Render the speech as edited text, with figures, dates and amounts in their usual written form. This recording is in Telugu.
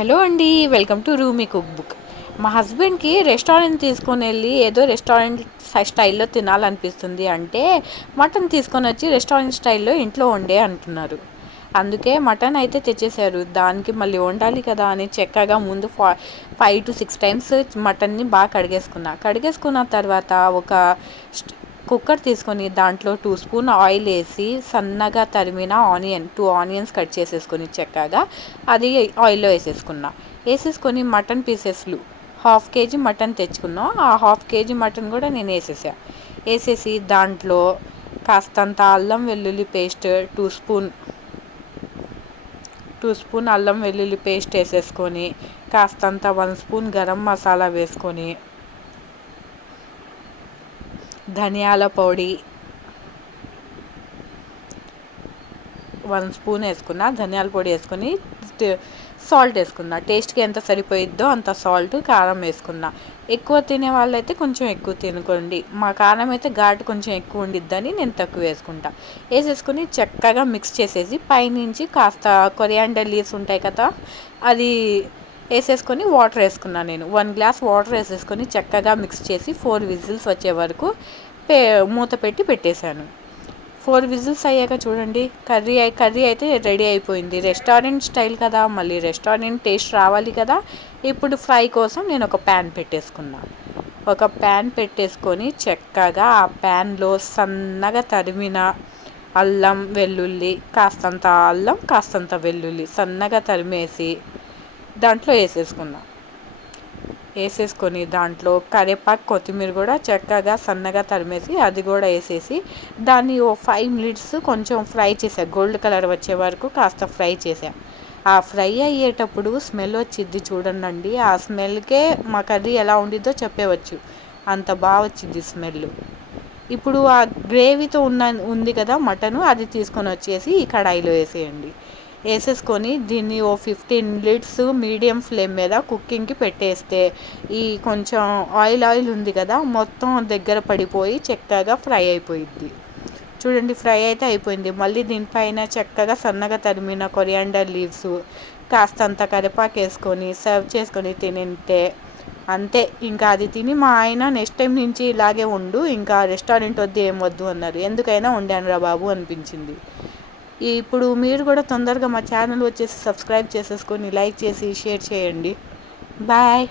హలో అండి, welcome to Rumi cook book. మా హస్బెండ్కి రెస్టారెంట్ తీసుకొని వెళ్ళి ఏదో రెస్టారెంట్ స్టైల్లో తినాలనిపిస్తుంది అంటే మటన్ తీసుకొని వచ్చి రెస్టారెంట్ స్టైల్లో ఇంట్లో వండే అంటున్నారు. అందుకే మటన్ అయితే తెచ్చేసారు. దానికి మళ్ళీ వండాలి కదా అని చక్కగా ముందు 5 to 6 టైమ్స్ మటన్ని బాగా కడిగేసుకున్న తర్వాత ఒక కుక్కర్ తీసుకొని దాంట్లో 2 స్పూన్ ఆయిల్ వేసి సన్నగా తరిమిన ఆనియన్ 2 ఆనియన్స్ కట్ చేసేసుకొని చక్కగా అది ఆయిల్లో వేసేసుకొని మటన్ పీసెస్లు 1/2 kg మటన్ తెచ్చుకున్నాం. ఆ 1/2 kg మటన్ కూడా నేను వేసేసి దాంట్లో కాస్తంత అల్లం వెల్లుల్లి పేస్ట్ 2 స్పూన్ అల్లం వెల్లుల్లి పేస్ట్ వేసేసుకొని కాస్తంత 1 స్పూన్ గరం మసాలా వేసుకొని ధనియాల పొడి 1 స్పూన్ వేసుకున్నా. ధనియాల పొడి వేసుకొని సాల్ట్ వేసుకున్నా. టేస్ట్కి ఎంత సరిపోయిద్దో అంత సాల్ట్, కారం వేసుకున్నా. ఎక్కువ తినే వాళ్ళైతే కొంచెం ఎక్కువ తినుకోండి. మా కారం అయితే ఘాటు కొంచెం ఎక్కువ ఉండిద్దని నేను తక్కువ వేసేసుకుని చక్కగా మిక్స్ చేసేసి పైనుంచి కాస్త కొరియాండర్ లీవ్స్ ఉంటాయి కదా, అది వేసేసుకొని వాటర్ వేసుకున్నాను. నేను 1 గ్లాస్ వాటర్ వేసేసుకొని చక్కగా మిక్స్ చేసి 4 విజిల్స్ వచ్చే వరకు మూత పెట్టేశాను. 4 విజిల్స్ అయ్యాక చూడండి, కర్రీ అయితే రెడీ అయిపోయింది. రెస్టారెంట్ స్టైల్ కదా, మళ్ళీ రెస్టారెంట్ టేస్ట్ రావాలి కదా. ఇప్పుడు ఫ్రై కోసం నేను ఒక ప్యాన్ పెట్టేసుకొని చక్కగా ఆ ప్యాన్లో సన్నగా తరిమిన అల్లం వెల్లుల్లి, కాస్తంత అల్లం కాస్తంత వెల్లుల్లి సన్నగా తరిమేసి దాంట్లో వేసేసుకొని దాంట్లో కరివేపాకు, కొత్తిమీర కూడా చక్కగా సన్నగా తరిమేసి అది కూడా వేసేసి దాన్ని 5 minutes కొంచెం ఫ్రై చేసా. గోల్డ్ కలర్ వచ్చే వరకు కాస్త ఫ్రై చేసా. ఆ ఫ్రై అయ్యేటప్పుడు స్మెల్ వచ్చిద్ది చూడండి. ఆ స్మెల్కే మా కర్రీ ఎలా ఉండిద్దో చెప్పవచ్చు. అంత బాగా వచ్చింది స్మెల్. ఇప్పుడు ఆ గ్రేవీతో ఉంది కదా మటను, అది తీసుకొని వచ్చేసి ఈ కడాయిలో వేసేసుకొని దీన్ని 15 minutes మీడియం ఫ్లేమ్ మీద కుకింగ్కి పెట్టేస్తే ఈ కొంచెం ఆయిల్ ఉంది కదా, మొత్తం దగ్గర పడిపోయి చక్కగా ఫ్రై అయిపోయిద్ది. చూడండి, ఫ్రై అయితే అయిపోయింది. మళ్ళీ దీనిపైన చక్కగా సన్నగా తరిమిన కొరియాండర్ లీవ్స్, కాస్తంత కరివేపాకు వేసుకొని సర్వ్ చేసుకొని తింటే అంతే. ఇంకా అది తిని మా ఆయన నెక్స్ట్ టైం నుంచి ఇలాగే వండు, ఇంకా రెస్టారెంట్ వద్దు ఏం వద్దు అన్నారు. ఎందుకైనా వండాను రా బాబు అనిపించింది. ఇప్పుడు మీరు కూడా తొందరగా మా ఛానల్ వచ్చేసి సబ్స్క్రైబ్ చేసేసుకొని లైక్ చేసి షేర్ చేయండి. బాయ్.